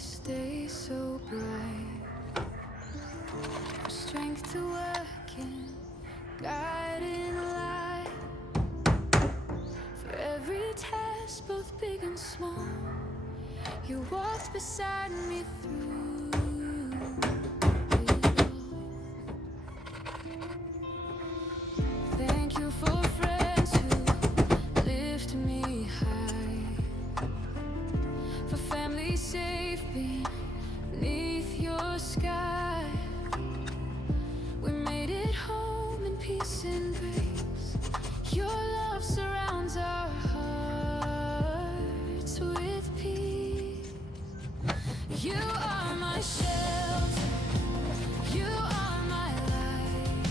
stay so bright, for strength to work in guiding light, for every test, both big and small, you walked beside me through it all. Thank you for friends who lift me high, for family safe beneath your sky. We made it home in peace and grace. Your love surrounds our hearts with peace. You are my shelter, you are my light.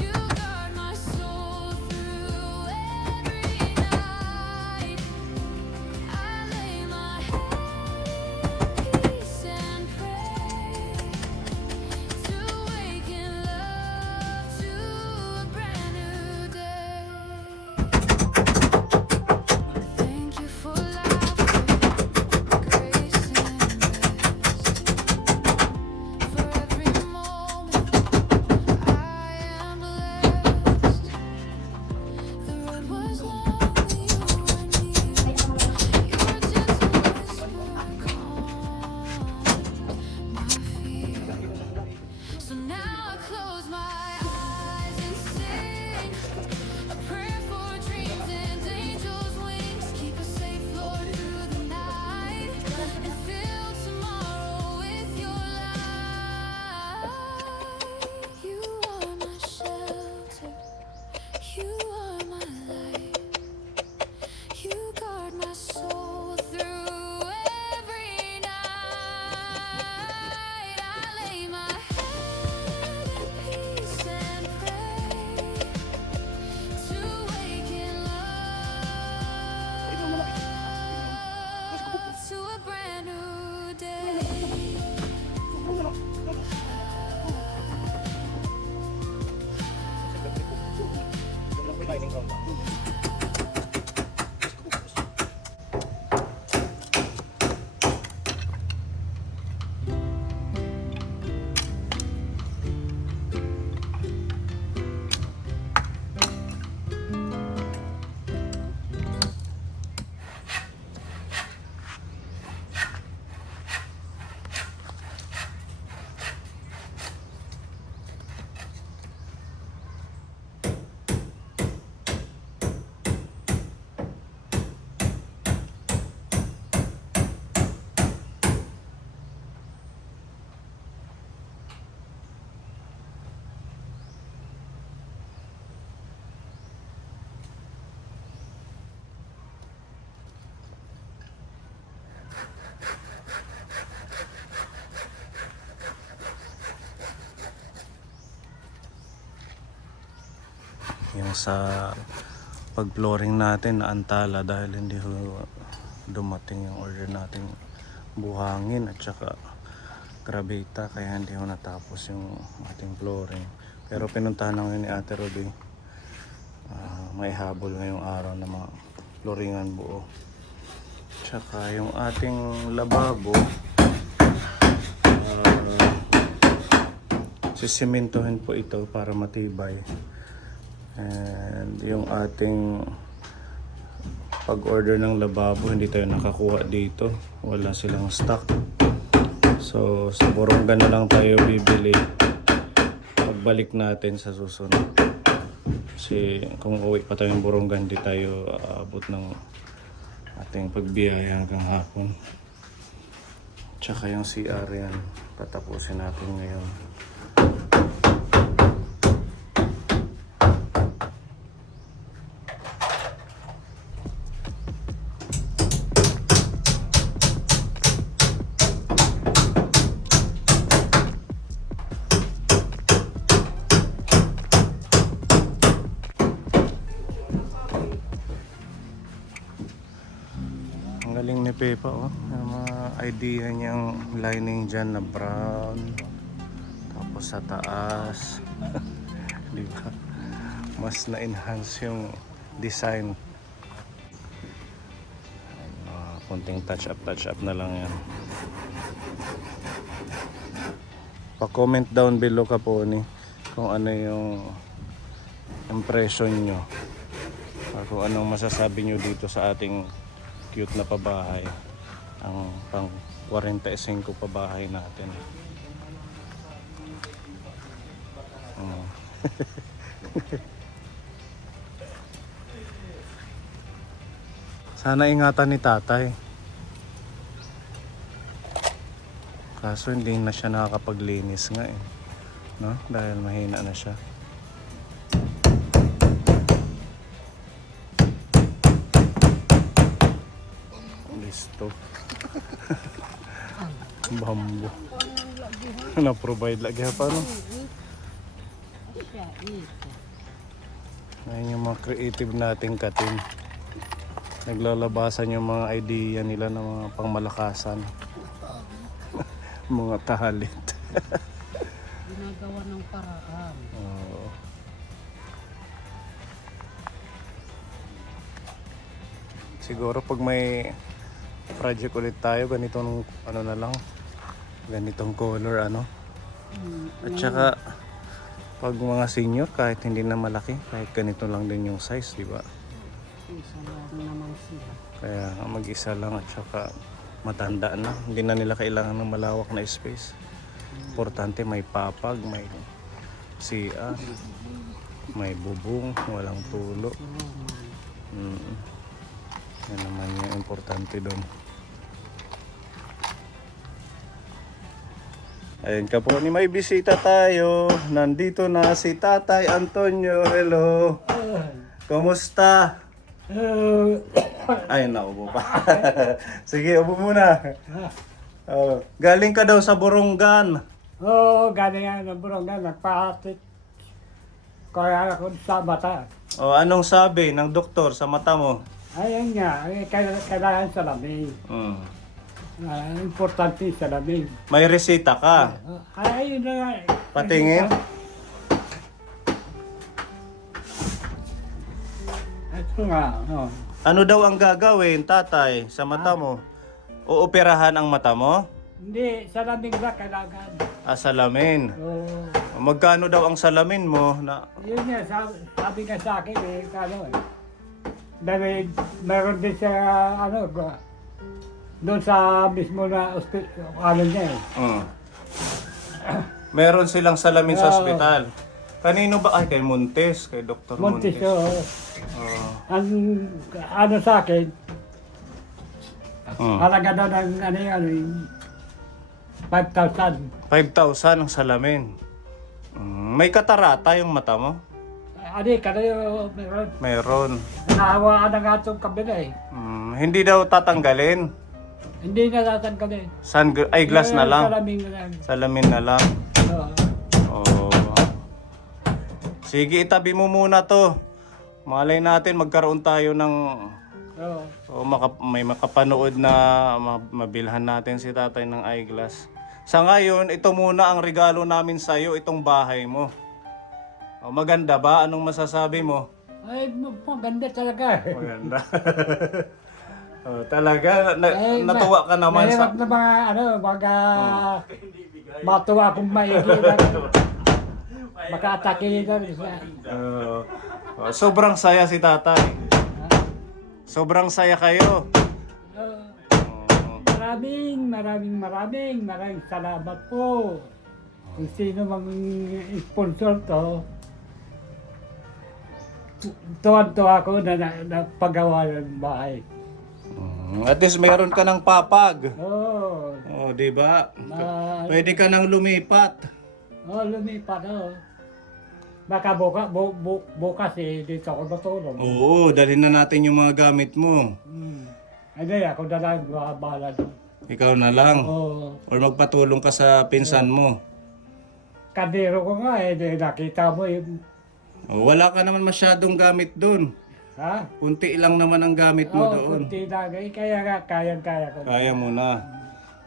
You guard my soul through every night. I lay my head in peace and pray to wake in love to a brand new day. Thank you for laughter, grace and rest. For every moment I am blessed. The road was long, you were near. Your gentle whisper calmed my fear. So now I close my eyes and sing a prayer for dreams and angels' wings. Keep us safe, Lord, through the night, and fill tomorrow with your light. You are my shelter, you are my light. You guard my soul through every night. I lay my head in peace and pray to wake in love to a brand new day. Yung sa pag-flooring natin naantala dahil hindi dumating yung order natin buhangin at saka grabita, kaya hindi natapos yung ating flooring. Pero pinuntahan lang yun ni Ate Ruby. May habol ngayong araw na mga flooringan buo. Tsaka yung ating lababo, sisimentohin po ito para matibay. And yung ating pag-order ng lababo, hindi tayo nakakuha dito, wala silang stock. So sa Borongan na lang tayo bibili pagbalik natin sa susunod. Kasi kung uwi pa tayo ng Borongan, hindi tayo aabot ng ating pagbiyaya hanggang hapon. Tsaka yung CR yan, patapusin natin ngayon. Ang galing ni Pepa, oh. Yung mga idea niyang lining dyan na brown. Tapos sa taas. Di ba? Mas na-enhance yung design. Konting touch up na lang yan. Pa-comment down below ka po ni kung ano yung impression nyo. Kung anong masasabi nyo dito sa ating cute na pabahay. Ang pang 45 pabahay natin. Sana ingatan ni tatay. Kaso hindi na siya nakakapaglinis nga eh. No? Dahil mahina na siya. Listo. Bambo. Na-provide lagi pa no? Ngayon yung mga creative nating katin. Naglalabasan yung mga idea nila ng mga pangmalakasan. Mga tahalit. Ginagawa ng paraan. Oo. Siguro pag may project ulit tayo, ganitong ano na lang, ganitong color ano. At saka pag mga senior, kahit hindi na malaki, kahit ganito lang din yung size, di ba? Isa lang naman sila. Kaya mag-isa lang at saka matanda na. Hindi na nila kailangan ng malawak na space. Importante may papag, may CR, may bubong, walang tulo. Yan naman yung importante doon. Ayun ka po ni may bisita tayo. Nandito na si Tatay Antonio. Hello. Kumusta? Ay, naubo pa. Sige, upo muna. Galing ka daw sa Borongan. Oo, galing nga ng Borongan, nagpahatik. Kaya ako sa mata. Anong sabi ng doktor sa mata mo? Ayun nga, kailangan sa lamig. Importante sa lamig. May resita ka. Ayun na nga. Patingin. Ito nga, Ano daw ang gagawin, tatay, sa mata mo? Uoperahan ang mata mo? Hindi, sa lamig na kailangan. Salamin. Oo. Magkano daw ang salamin mo? Yun nga, sabi nga sa akin dahil meron din sa, doon sa mismo na niya eh. Meron silang salamin sa Oo. ospital. Kanino ba? Ay, kay Montes, kay Dr. Montes, Montes. oo. Ang sa akin, halaga daw ng 5,000. 5,000 ang salamin. May katarata yung mata mo? Meron. Meron. Nahawaan na nga itong kabila eh. Hindi daw tatanggalin. Hindi na tatanggalin. Eyeglass na lang. Salamin na lang. Salamin na lang. Oo. Sige, itabi mo muna to. Malay natin magkaroon tayo ng may makapanood na mabilhan natin si tatay ng eyeglass. Sa ngayon, ito muna ang regalo namin sa iyo, itong bahay mo. Maganda ba? Anong masasabi mo? Ay, maganda talaga. Maganda. Talaga, natuwa ka naman sa... Mahirap na mga matuwa akong maigi na. Makaatake na rin siya. Sobrang saya si tatay. Sobrang saya kayo. Maraming salamat po. Kung sino mang sponsor to, tuwan-tuwa ko na paggawa ng bahay. At least meron ka ng papag. Oo. Di ba? Pwede ka nang lumipat. Lumipat. Baka bukas dito ako matulog. Oo, dalhin na natin yung mga gamit mo. Hindi, ako na lang bahala doon. Ikaw na lang. Oo. Or magpatulong ka sa pinsan mo. Kadero ko nga nakita mo Wala ka naman masyadong gamit doon. ha? Kunti lang naman ang gamit mo doon. Kunti na. Kaya nga, kaya ko. Kaya mo na.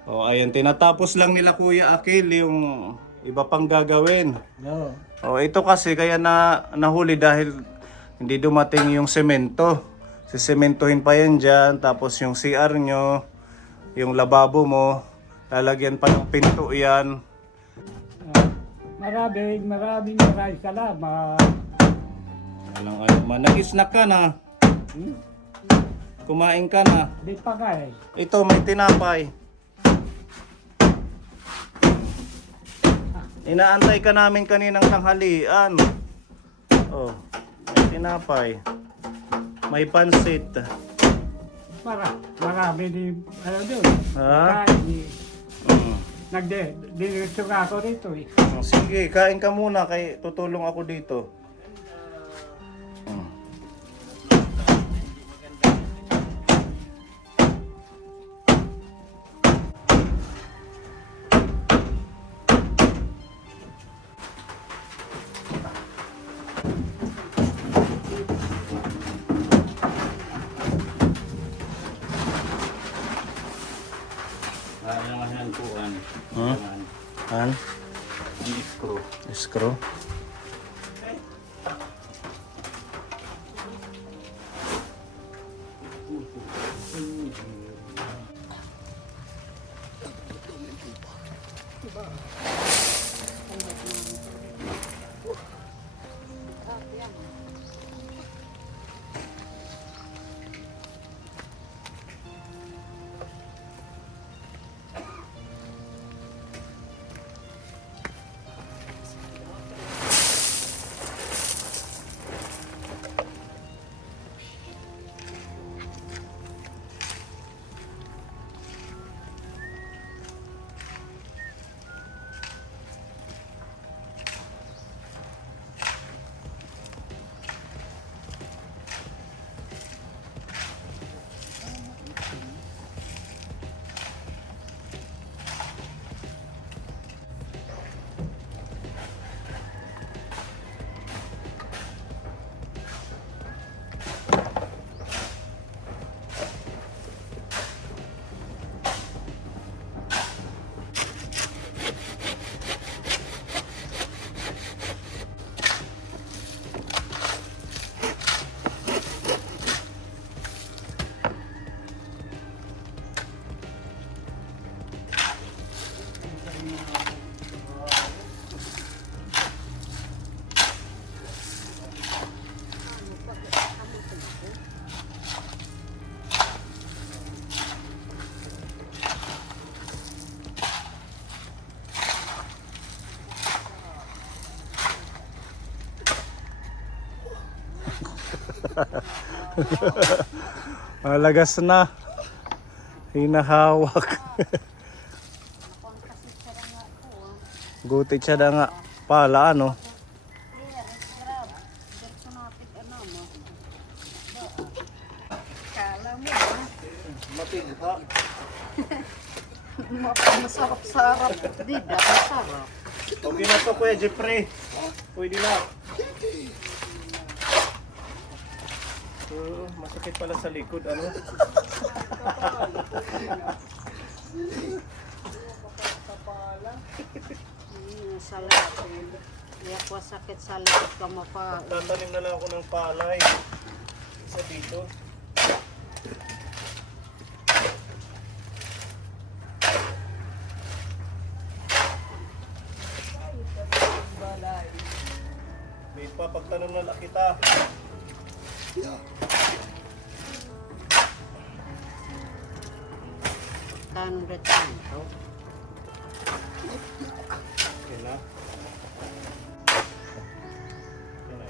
Ayan, tinatapos lang nila Kuya Akil yung iba pang gagawin. No. Ito kasi kaya nahuli dahil hindi dumating yung semento. Sisementohin pa yan dyan. Tapos yung CR nyo, yung lababo mo, lalagyan pa ng pinto yan. Maraming salamat. Nag-snack ka na. Kumain ka na. Di pa ka eh. Ito, may tinapay. Inaantay ka namin kaninang tanghalian. Oh, may tinapay. May pansit. Marami din, ano doon. Ha? Mm. Nagdiretso nga ako rito eh. Sige, kain ka muna kay tutulong ako dito. Mm. Hmm? Han? Screw. Malagas na. Hinahawak. Gutit siya na nga pala ano. Matigha. Masarap-sarap. Di ba? Masarap. Okay na to Kuya Jeffrey. Pwede na. Masakit pala sa likod ano. Salat. Kaya ko sakit sa likod ka mapa. Tatanim na lang ako ng palay. Isa dito. May papagtanong na lang kita. Tanong retanto. Okay na. Okay na.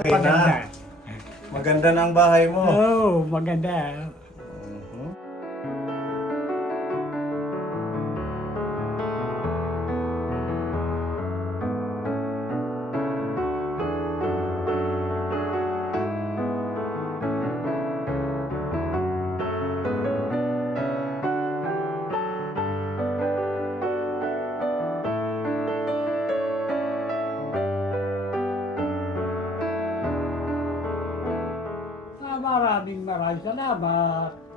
Okay na. Maganda na ang bahay mo. Oo, maganda. Mhm. Maraming salamat.